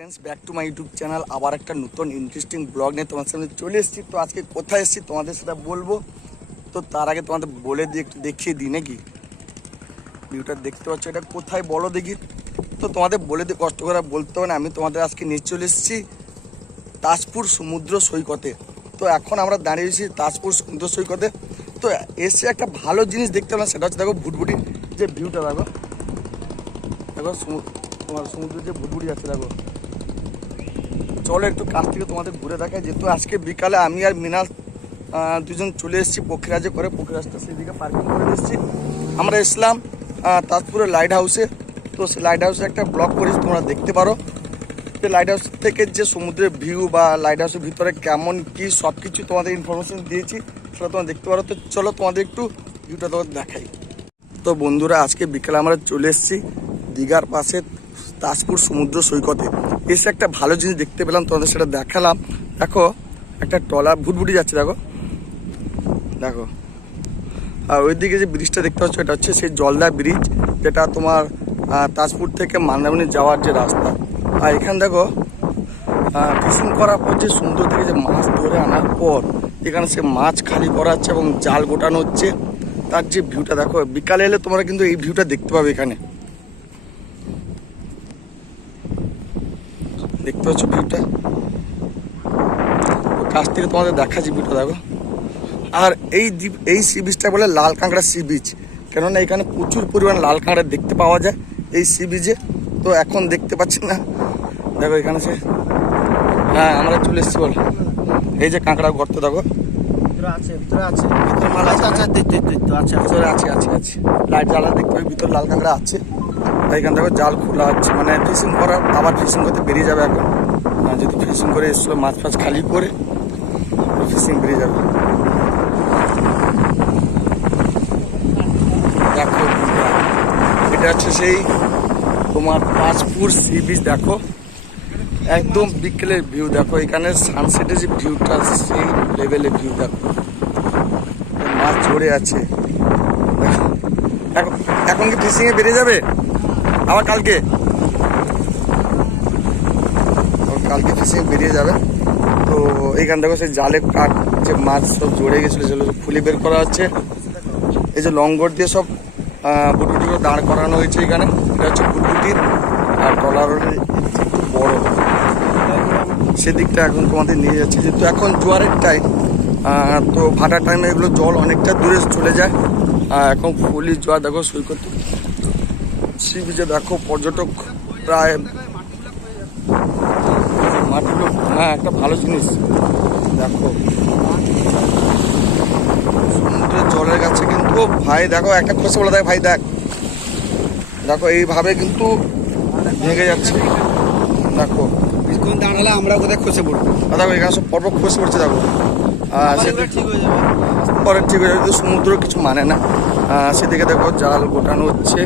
Friends back to my YouTube channel আবার একটা নতুন ইন্টারেস্টিং ব্লগ নিয়ে তোমার সামনে চলে এসেছি। তো আজকে কোথায় এসেছি তোমাদের সেটা বলব? তো তার আগে তোমাদের বলে দিয়ে একটু দেখিয়ে দিই নাকি? ভিউটা দেখতে পাচ্ছ, এটা কোথায় বলো দেখি। তো তোমাদের বলে দিয়ে কষ্ট করে বলতে হবে না, আমি তোমাদের আজকে নিয়ে চলে এসেছি তাজপুর সমুদ্র সৈকতে। তো এখন আমরা দাঁড়িয়ে রয়েছি তাজপুর সমুদ্র সৈকতে। তো এসে একটা ভালো জিনিস দেখতে পেলাম, সেটা হচ্ছে দেখো ভুটভুটি, যে ভিউটা দেখো। দেখো তোমার সমুদ্রে যে ভুটভুটি যাচ্ছে দেখো। চলো একটু কাছ থেকে তোমাদের ঘুরে দেখায় যেহেতু আজকে বিকালে আমি আর মিনাল দুজন চলে এসেছি পক্ষীরাজে করে। পক্ষীরাজটা সেদিকে পার্কিং করে এসেছি। আমরা এসলাম তাজপুরের লাইট হাউসে তো সেই লাইট হাউসে একটা ব্লগ করেছি, তোমরা দেখতে পারো। যে লাইট হাউস থেকে যে সমুদ্রের ভিউ বা লাইট হাউসের ভিতরে কেমন কি সব কিছু তোমাদের ইনফরমেশন দিয়েছি, সেটা তোমরা দেখতে পারো। তো চলো তোমাদের একটু ভিউটা তোমাদের দেখাই। তো বন্ধুরা, আজকে বিকালে আমরা চলে এসেছি দীঘার পাশে তাজপুর সমুদ্র সৈকতে। এসে একটা ভালো জিনিস দেখতে পেলাম, তোমাদের সেটা দেখালাম। দেখো, একটা ট্রলার ভুটভুটি যাচ্ছে, দেখো। দেখো। আর ওইদিকে যে ব্রিজটা দেখতে পাচ্ছ, এটা হচ্ছে সেই জলদা ব্রিজ যেটা তোমার তাজপুর থেকে মান্দারমণি যাওয়ার যে রাস্তা। আর এখানে দেখো ফিশিং করার পর যে সমুদ্র থেকে যে মাছ ধরে আনার পর, এখানে সে মাছ খালি করা হচ্ছে এবং জাল গোটানো হচ্ছে। তার যে ভিউটা দেখো, বিকালে এলে তোমরা কিন্তু এই ভিউটা দেখতে পাবে এখানে। দেখতে পাচ্ছ ভিউটা? কাছ থেকে তোমাদের দেখাচ্ছি ভিউটা দেখো। আর এই দ্বীপ এই সি বিচটা বলে লাল কাঁকড়া সি বিচ কেননা এখানে প্রচুর পরিমাণ লাল কাঁকড়া দেখতে পাওয়া যায় এই সি বিচে তো এখন দেখতে পাচ্ছি না। দেখো এখানে সে হ্যাঁ আমরা চলে এসেছি বল। এই যে কাঁকড়া গর্ত দেখো। আছে ভিতরে আছে। ভিতরে মাল আছে। আচ্ছা আছে আছে ভিতরে আছে আছে আছে লাইট জ্বালা দেখতে পাবি ভিতরে লাল কাঁকড়া আছে। এখান থেকে জাল খোলা আছে। মানে ফিশিং করা, আবার ফিশিং করতে বেরিয়ে যাবে এখন। আর যদি ফিশিং করে এসলো মাছ ফাছ খালি করে ফিশিং বেরিয়ে যাবে। দেখো এটা হচ্ছে সেই তোমার পাঁচপুর সি বিচ, দেখো। একদম বিকেলের ভিউ, দেখো। এখানে সানসেটের যে ভিউটা সেই লেভেলের ভিউ দেখো। মাছ ঝরে আছে। এখন এখন কি ফিশিংয়ে বেরিয়ে যাবে? আবার কালকে। কালকে ফিশিং বেরিয়ে যাবে। তো এইখান দেখো সেই জালে কাঠ, যে মাছ সব জড়ে গেছিল, সেগুলো সব খুলে বের করা হচ্ছে। এই যে লঙ্গর দিয়ে সব বুটবুটিগুলো দাঁড় করানো হয়েছে এখানে। এটা হচ্ছে বুটবুটির, আর ট্রলারের একটু বড়। সেদিকটা এখন তোমাদের নিয়ে যাচ্ছে। যেহেতু এখন জোয়ারের টাইম তো ভাটার টাইমে এগুলো জল অনেকটা দূরে চলে যায়। এখন ফুলি জোয়ার, দেখো সৈকত। সি বিচে দেখো পর্যটক প্রায় মাটিগুলো হ্যাঁ একটা ভালো জিনিস। দেখো। সমুদ্রের জলের কাছে কিন্তু ভাই দেখো একটা খসে বলে দেখ ভাই দেখ। দেখো এইভাবে কিন্তু ভেঙে যাচ্ছে। দেখো। কিছুক্ষণ দাঁড়ালে আমরা কোথায় খসে পড়ব? দেখো এখানে সব পর্ব খসে পড়ছে দেখো। সেদিকে ঠিক হয়ে যাবে। পরে ঠিক হয়ে যাবে সমুদ্র কিছু মানে না। সেদিকে দেখো জাল গোটানো হচ্ছে।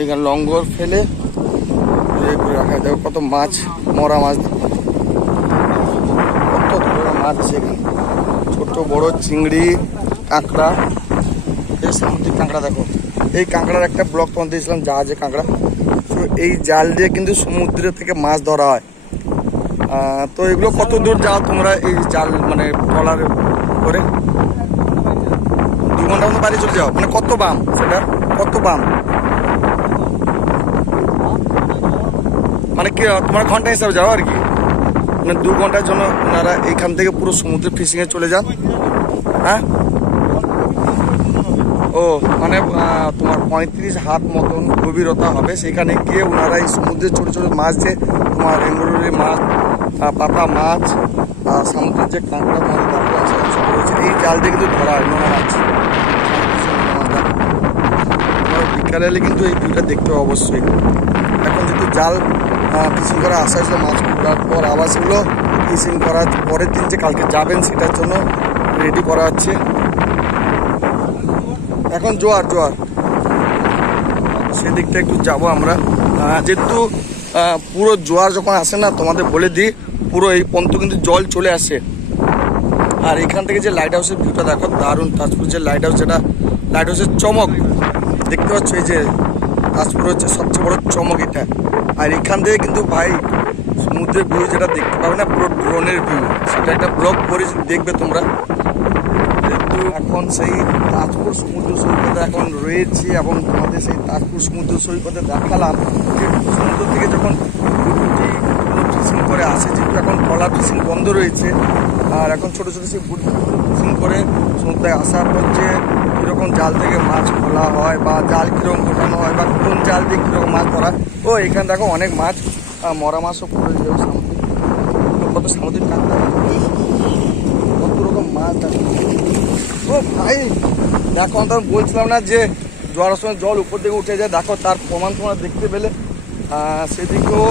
এখানে লঙ্গর ফেলে রাখা। দেখো কত মাছ, মরা মাছ। কত ধরনের মাছ এখানে। ছোট, বড়, চিংড়ি, কাঁকড়া। এই সামুদ্রিক কাঁকড়া দেখো। এই কাঁকড়ার একটা ব্লক তোমার দিয়েছিলাম জাহাজে কাঁকড়া। তো এই জাল দিয়ে কিন্তু সমুদ্র থেকে মাছ ধরা হয়। তো এগুলো কত দূর যাও তোমরা এই জাল মানে ট্রলার করে? দু ঘণ্টা মতো বাড়ি চলে যাও। মানে কত বাম? সেটা কত বাম? মানে কি তোমার ঘণ্টা হিসাবে যাও আর কি। মানে দু ঘণ্টার জন্য ওনারা এইখান থেকে পুরো সমুদ্রে ফিশিংয়ে চলে যান। হ্যাঁ? ও মানে তোমার পঁয়ত্রিশ হাত মতন গভীরতা হবে। সেখানে গিয়ে ওনারা এই সমুদ্রে ছোট ছোট মাছ যে তোমার এমব্রয়ডারি মাছ পাতা মাছ আর সামুদ্রিক যে কাঁকড়া আছে, ছোট রয়েছে এই জাল দিয়ে কিন্তু ধরা হয় নোনা মাছ। বিকালে কিন্তু এই ভিউটা দেখতে হবে অবশ্যই। এখন যেহেতু জাল ফিশিং করা আসা হয়েছিল, মাছ ধরার পর আবার সেগুলো ফিশিং করার পরের দিন যে কালকে যাবেন সেটার জন্য রেডি করা হচ্ছে। এখন জোয়ার জোয়ার। সেদিকটা একটু যাব আমরা। যেহেতু পুরো জোয়ার যখন আসে না, তোমাদের বলে দিই, পুরো এই পর্যন্ত কিন্তু জল চলে আসে। আর এখান থেকে যে লাইট হাউসের ভিউটা দেখো, দারুণ তাজপুর যে লাইট হাউস যেটা লাইট হাউসের চমক। দেখতে পাচ্ছ এই যে, তাজপুর হচ্ছে বড় চমক এটা। আর এখান থেকে কিন্তু ভাই, সমুদ্রের ভিউ যেটা দেখতে পাবে না, পুরো ড্রোনের ভিউ সেটা একটা ব্লগ করে দেখবে তোমরা। যেহেতু এখন সেই তাজপুর সমুদ্র সৈকতে এখন রয়েছে এবং তোমাদের সেই তাজপুর সমুদ্র সৈকতে দেখালাম, যে সমুদ্র থেকে যখন ফিশিং করে আসে, যেহেতু এখন ট্রলার ফিশিং বন্ধ রয়েছে, আর এখন ছোটো ছোটো সেই বুটগুলো ফিশিং করে সমুদ্রে আসার পর যে কীরকম জাল থেকে মাছ খোলা হয় বা জাল কীরকম গোটানো হয় বা কোন জাল দিয়ে কীরকম মাছ ধরা ও, এখানে দেখো অনেক মাছ মরা মাছও পড়ে যাবে সামুদ্রিক কত সামুদ্রিক কত রকম মাছ ও ভাই, দেখো, আমি তখন বলছিলাম না যে জোয়ারের সময় জল উপর দিকে উঠে যায়। দেখো, তার প্রমাণ তোমরা দেখতে পেলে। সেদিকেও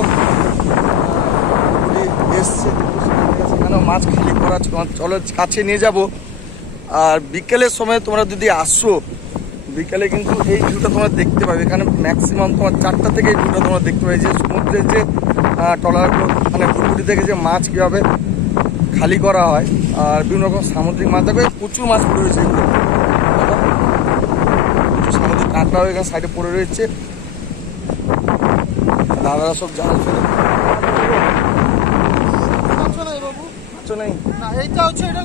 এসছে। সেখানেও মাছ খালি করা। চলো, কাছে নিয়ে যাব। আর বিকেলের সময় তোমরা যদি আসো বিকেলে কিন্তু এই ভিউটা তোমরা দেখতে পাবে। এখানে ম্যাক্সিমাম তোমার চারটা থেকে এই ভিউটা তোমরা দেখতে পাবে। যে সমুদ্রের যে ট্রলারগুলো মানে পুকুরি থেকে যে মাছ কীভাবে খালি করা হয় আর বিভিন্ন রকম সামুদ্রিক মাছ। দেখবে প্রচুর মাছ পড়ে রয়েছে এগুলো। সামুদ্রিক কাঁকড়াও এখানে সাইডে পড়ে রয়েছে। দাদারা সব জাল ফেলে নেই এইটা হচ্ছে এটা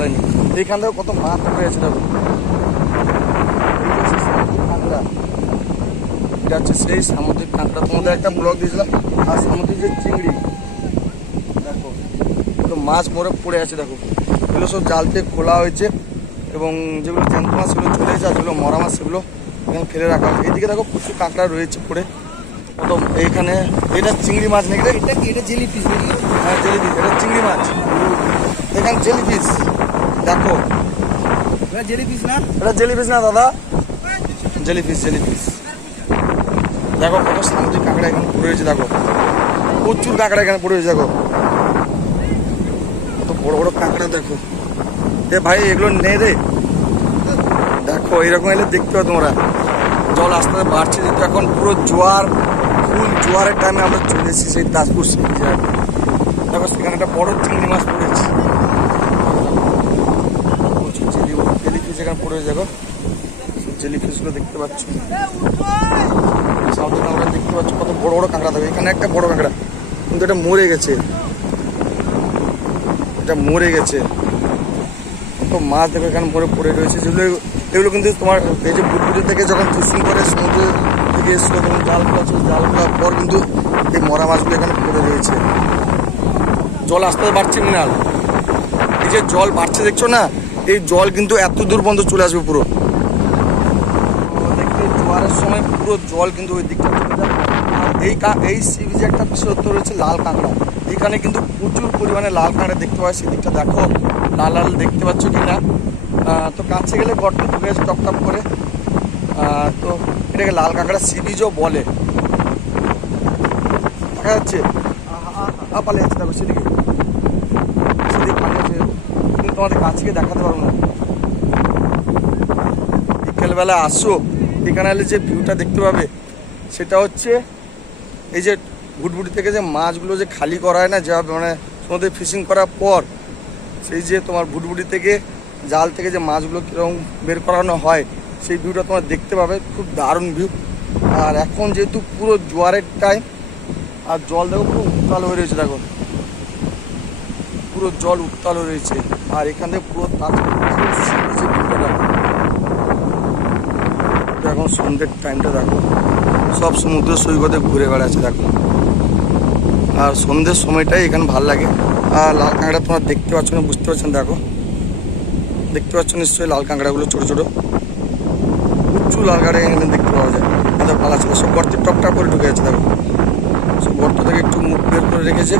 পারেনি এইখান থেকে কত মাছ রয়েছে দেখো কাঁকড়া এটা হচ্ছে সেই সামুদ্রিক কাঁকড়া তোমাদের একটা ব্লগ দিয়েছিলাম। আর সামুদ্রিক যে চিংড়ি দেখো তো মাছ মরে পড়ে আছে দেখো। এগুলো সব জাল থেকে খোলা হয়েছে এবং যেগুলো জ্যান্ত মাছ সেগুলো চলে আর যেগুলো মরা মাছ সেগুলো এখানে ফেলে রাখা হয়েছে। এইদিকে দেখো প্রচুর কাঁকড়া রয়েছে পড়ে। কত এইখানে এটা চিংড়ি মাছ নাকি? এটা কি? এটা জেলি পিস হ্যাঁ জেলিফিস এটা চিংড়ি মাছ। এখানে জেলিফিস দেখো। এটা জেলি পিস না? এটা জেলিফিস না দাদা? জেলিফিস জেলিফিস দেখো কত সামুদ্রিক কাঁকড়া এখানে পড়ে রয়েছে দেখো। প্রচুর কাঁকড়া এখানে পড়ে রয়েছে দেখো। কত বড় বড় কাঁকড়া দেখো। এ ভাই এগুলো নেই রে দেখো এরকম এলে দেখতে পাবে তোমরা। জল আস্তে আস্তে বাড়ছে যেহেতু এখন পুরো জোয়ার ফুল জোয়ারের টাইমে আমরা চলে এসেছি সেই সেই জায়গায় দেখো সেখানে একটা বড় চিংড়ি মাছ পড়েছে প্রচুর জেলি জেলিফিস এখানে পড়ে যাব। জেলি ফিশগুলো দেখতে পাচ্ছ। সাউথ আমরা দেখতে পাচ্ছ, কত বড় বড় কাঁকড়া থাকে। এখানে একটা বড় কাঁকড়া, কিন্তু এটা মরে গেছে। এটা মরে গেছে। তো মাছ দেখো এখানে মরে পড়ে রয়েছে। যেগুলো এগুলো কিন্তু তোমার এই যে বুটবুটি থেকে যখন ফিশিং করে, সমুদ্র থেকে এসলো তখন জাল ফেলাচ্ছিল জাল ফেলার পর কিন্তু এই মরা মাছগুলো এখানে পড়ে রয়েছে। জল আস্তে বাড়ছে মিনাল। এই যে জল বাড়ছে, দেখছ না? এই জল কিন্তু এত দূর পর্যন্ত চলে আসবে পুরো। তো দেখবে জোয়ারের সময় পুরো জল কিন্তু ওই দিকটা চলে আর এই এই সি বিচে একটা বিশেষত্ব রয়েছে লাল কাঁকড়া। এখানে কিন্তু প্রচুর পরিমাণে লাল কাঁকড়া দেখতে পাওয়া সেদিকটা দেখো, লাল লাল দেখতে পাচ্ছ কি না তো কাছে গেলে গর্ত ঢুকে গেছে টপ করে। তো এটাকে লাল কাঁকড়া সি বিচও বলে। দেখা যাচ্ছে। আ পালে যাচ্ছে। দেখো সেদিকে। তোমাদের কাছে দেখাতে পারব না। বিকেলবেলা আসো, এখানে যে ভিউটা দেখতে পাবে, সেটা হচ্ছে এই যে ভুটভুটি থেকে যে মাছগুলো যে খালি করা হয় না যেভাবে মানে সমুদ্রে ফিশিং করার পর, সেই যে তোমার ভুটভুটি থেকে জাল থেকে যে মাছগুলো কীরকম বের করানো হয়, সেই ভিউটা তোমার দেখতে পাবে, খুব দারুণ ভিউ আর এখন যেহেতু পুরো জোয়ারের টাইম আর জল দেখো পুরো উত্তাল হয়ে রয়েছে, দেখো। পুরো জল উত্তাল রয়েছে। আর এখান থেকে পুরো দেখো। এখন সন্ধ্যের টাইমটা দেখো। সব সমুদ্র সৈকতে ঘুরে বেড়াচ্ছে, দেখো। আর সন্ধ্যের সময়টাই এখানে ভালো লাগে। আর লাল কাঁকড়া তোমরা দেখতে পাচ্ছ না, বুঝতে পারছেন দেখো। দেখতে পাচ্ছ নিশ্চয়ই লাল কাঁকড়াগুলো ছোটো ছোটো। প্রচুর লাল কাঁকড়া এখানে দেখতে পাওয়া যায়। এদের পালা ছিল। সব গর্তের টপটা করে ঢুকে আছে দেখো। সব গর্ত থেকে একটু মুখ বের করে রেখেছে।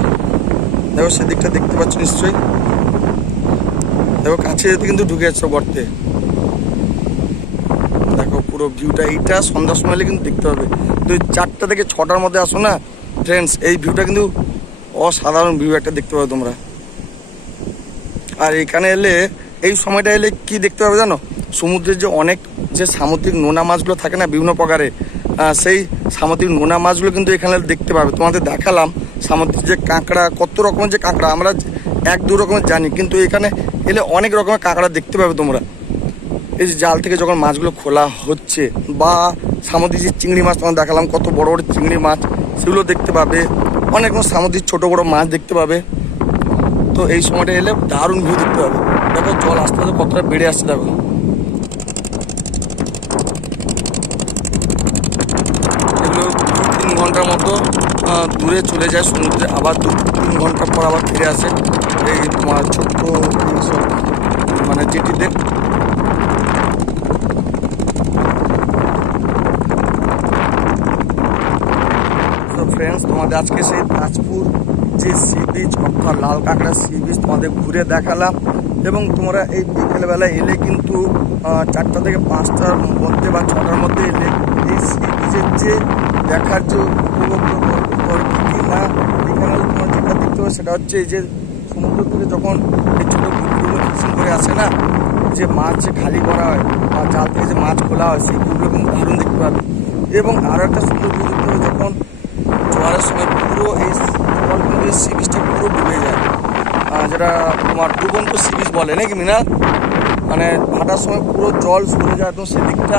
দেখো সেদিকটা দেখতে পাচ্ছ নিশ্চয়ই। দেখো কাছে যেতে কিন্তু ঢুকে যাচ্ছে গর্তে। দেখো পুরো ভিউটা এইটা সন্ধ্যার সময় কিন্তু দেখতে পাবে। তো এই চারটা থেকে ছটার মধ্যে আসো না? ফ্রেন্ডস এই ভিউটা কিন্তু অসাধারণ ভিউ একটা দেখতে পাবে তোমরা। আর এখানে এলে, এই সময়টা এলে কি দেখতে পাবে জানো? সমুদ্রের যে অনেক যে সামুদ্রিক নোনা মাছগুলো থাকে না, বিভিন্ন প্রকারে সেই সামুদ্রিক নোনা মাছগুলো কিন্তু এখানে দেখতে পাবে। তোমাদের দেখালাম সামুদ্রিক যে কাঁকড়া, কত রকমের যে কাঁকড়া, আমরা এক দু রকমের জানি, কিন্তু এখানে এলে অনেক রকমের কাঁকড়া দেখতে পাবে তোমরা। এই যে জাল থেকে যখন মাছগুলো খোলা হচ্ছে, বা সামুদ্রিক যে চিংড়ি মাছ তোমার দেখালাম, কত বড় বড় চিংড়ি মাছ, সেগুলো দেখতে পাবে। অনেক রকম সামুদ্রিক ছোটো বড় মাছ দেখতে পাবে। তো এই সময়টা এলে দারুণ ভিউ দেখতে পাবে। দেখো জল আস্তে আস্তে কতটা বেড়ে আসছে, দেখো। এগুলো তিন ঘণ্টার মতো দূরে চলে যায় সমুদ্রে, আবার দু তিন ঘণ্টা পর আবার ফিরে আসে। এই তোমার ছোট্ট মানে জেটিতে ফ্রেন্ডস তোমাদের আজকে সেই তাজপুর যে সি বিচ, অর্থাৎ লাল কাঁকড়া সি বিচ, তোমাদের ঘুরে দেখালাম। এবং তোমরা এই বিকেলবেলা এলে কিন্তু চারটা থেকে পাঁচটার মধ্যে বা ছটার মধ্যে এলে এই সি বিচের যে দেখার যে উপভোগ প্রকৃতি না এখানে তোমার যেটা দেখতে পাবে সেটা হচ্ছে এই যে সমুদ্র থেকে যখন এই ছোটো কুকুরগুলো ফিশিং করে আসে না, যে মাছ খালি করা হয় বা জাল থেকে যে মাছ খোলা হয় কুকুরগুলো কিন্তু দারুণ দেখতে পাবে। এবং আরও একটা সুন্দর দেখতে যখন জোয়ারের সময় পুরো এই জল কিন্তু এই সি বিচটা পুরো ডুবে যায়। যেটা তোমার ডুবন্ত সি বিচ বলে, নাকি মিনা? মানে ভাটার সময় পুরো জল সরে যায় একদম সেদিকটা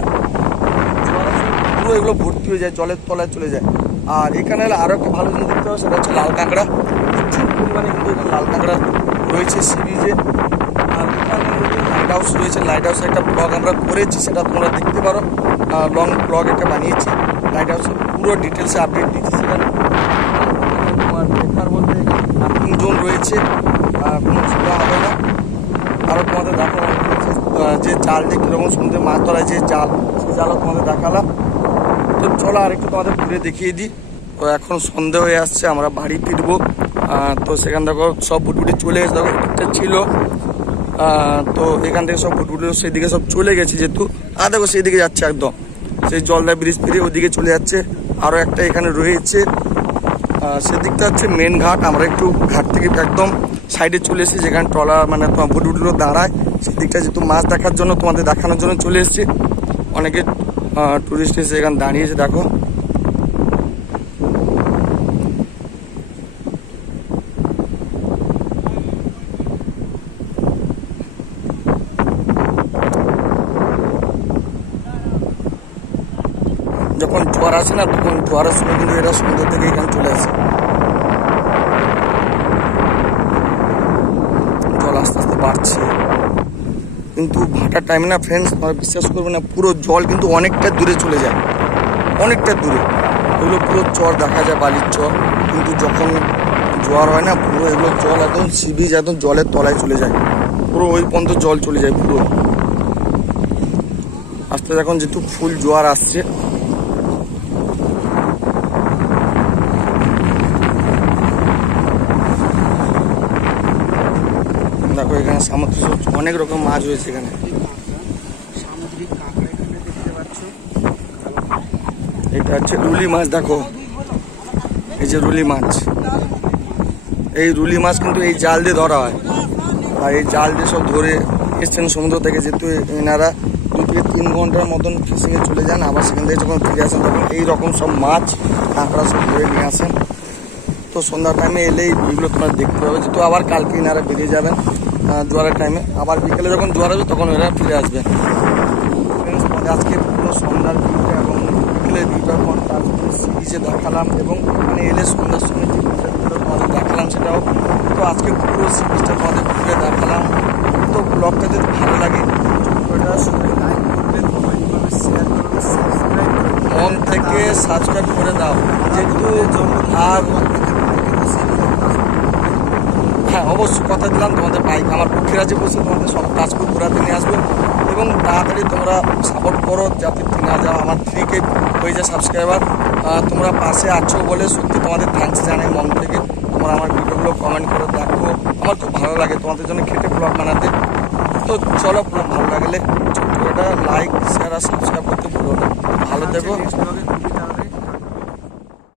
জোয়ারের সময় পুরো এগুলো ভর্তি হয়ে যায়, জলের তলায় চলে যায়। আর এখানে আরও একটা ভালো জিনিস দেখতে হবে সেটা হচ্ছে লাল কাঁকড়া। প্রচুর পরিমাণে কিন্তু এখানে লাল কাঁকড়া রয়েছে সি বিচে আর এখানে লাইট হাউস রয়েছে লাইট হাউসে একটা ব্লগ আমরা করেছি, সেটা তোমরা দেখতে পারো। লং ব্লগ একটা বানিয়েছি। লাইট হাউসের পুরো ডিটেলসে আপডেট দিচ্ছি সেখানে। তোমার দেখার বলতে জোন রয়েছে কোনো অসুবিধা হবে না। আরও তোমাদের দেখালাম, যে- যে জাল দিয়ে কীরকম সমুদ্রে মাছ ধরায় যে জাল সেই জালও তোমাদের দেখালাম। তো চলো আরেকটু তোমাদের ঘুরে দেখিয়ে দিই। তো এখন সন্ধে হয়ে আসছে, আমরা বাড়ি ফিরবো। তো সেখান থেকে সব বুটবুটি চলে গেছে। দেখো ছিল তো এখান থেকে সব বুটবুটি সেদিকে সব চলে গেছে যেহেতু। আর দেখো সেই দিকে যাচ্ছে একদম। সেই জলদা ব্রিজ পেরিয়ে ওদিকে চলে যাচ্ছে। আরও একটা এখানে রয়েছে। সেদিকটা হচ্ছে মেন ঘাট। আমরা একটু ঘাট থেকে একদম সাইডে চলে এসেছি, যেখানে ট্রলার মানে বুটবুটিগুলো দাঁড়ায়। সেদিকটা যেহেতু মাছ দেখার জন্য তোমাদের দেখানোর জন্য চলে এসেছি। অনেকে টুরিস্ট এসে এখানে দাঁড়িয়েছে, দেখো যখন জোয়ার আছে না তখন জোয়ারের সময় কিন্তু এরা সমুদ্র থেকে এখানে চলে আসে। জল আস্তে আস্তে বাড়ছে। কিন্তু ভাটার টাইমে না ফ্রেন্ডস তোমরা বিশ্বাস করবে না, পুরো জল কিন্তু অনেকটা দূরে চলে যায়। অনেকটা দূরে। এগুলো পুরো চর দেখা যায়, বালির চর। কিন্তু যখন জোয়ার হয় না, পুরো এগুলো জল একদম সিবিজ একদম জলের তলায় চলে যায়। পুরো ওই পর্যন্ত জল চলে যায় পুরো। আস্তে যখন যেহেতু ফুল জোয়ার আসছে দেখো এখানে সামুদ্রিক অনেক রকম মাছ রয়েছে এখানে। সামুদ্রিক কাঁকড়া এখানে দেখতে পাচ্ছ। এটা হচ্ছে রুলি মাছ দেখো। এই যে রুলি মাছ। এই রুলি মাছ কিন্তু এই জাল দিয়ে ধরা হয়। আর এই জাল দিয়ে সব ধরে এসছেন সমুদ্র থেকে যেহেতু এনারা দু থেকে তিন ঘণ্টার মতন ফিশিংয়ে চলে যান আবার সেখান থেকে যখন ফিরে আসেন তখন এই রকম সব মাছ কাঁকড়া সব ধরে নিয়ে আসেন। তো সন্ধ্যার টাইমে এলেই এগুলো তোমরা দেখতে পাবে। যেহেতু আবার কালকে এনারা বেরিয়ে যাবেন জোয়ারের টাইমে আবার বিকেলে যখন জোয়ার আসবে তখন এরা ফিরে আসবে। আজকে পুরো সন্ধ্যার ভিউটা এবং বিকেলের ভিউটা সিরিজে দেখালাম এবং এখানে এলে সন্ধ্যার সময় যে বিষয়গুলো তোমাদের দেখালাম সেটাও। তো আজকে পুরো সিরিজটা তোমাদের ঘুরে দেখালাম। তো ব্লগটা যদি ভালো লাগে ভিডিওটা সবাই লাইক করবে কমেন্ট করবে শেয়ার করবে সাবস্ক্রাইব করবে। মন থেকে সাবস্ক্রাইব করে দাও। যেহেতু আর অবশ্যই কথা দিলাম তোমাদের বাইক আমার পক্ষে আছে বসে তোমাদের সব কাজগুলো ঘোরাতে নিয়ে আসব এবং তাড়াতাড়ি তোমরা সাপোর্ট করো যাতে তিন হাজার আমার থ্রি কে হয়ে যায় সাবস্ক্রাইবার তোমরা পাশে আছো বলে সত্যি তোমাদের থ্যাঙ্কস জানাই মন থেকে। তোমরা আমার ভিডিওগুলো কমেন্ট করে দেখো আমার খুব ভালো লাগে তোমাদের জন্য খেটে ব্লগ বানাতে। তো চলো ভালো লাগলে একটা লাইক শেয়ার আর সাবস্ক্রাইব করতে ভুলো না। ভালো থেকো। নেক্সট ব্লগে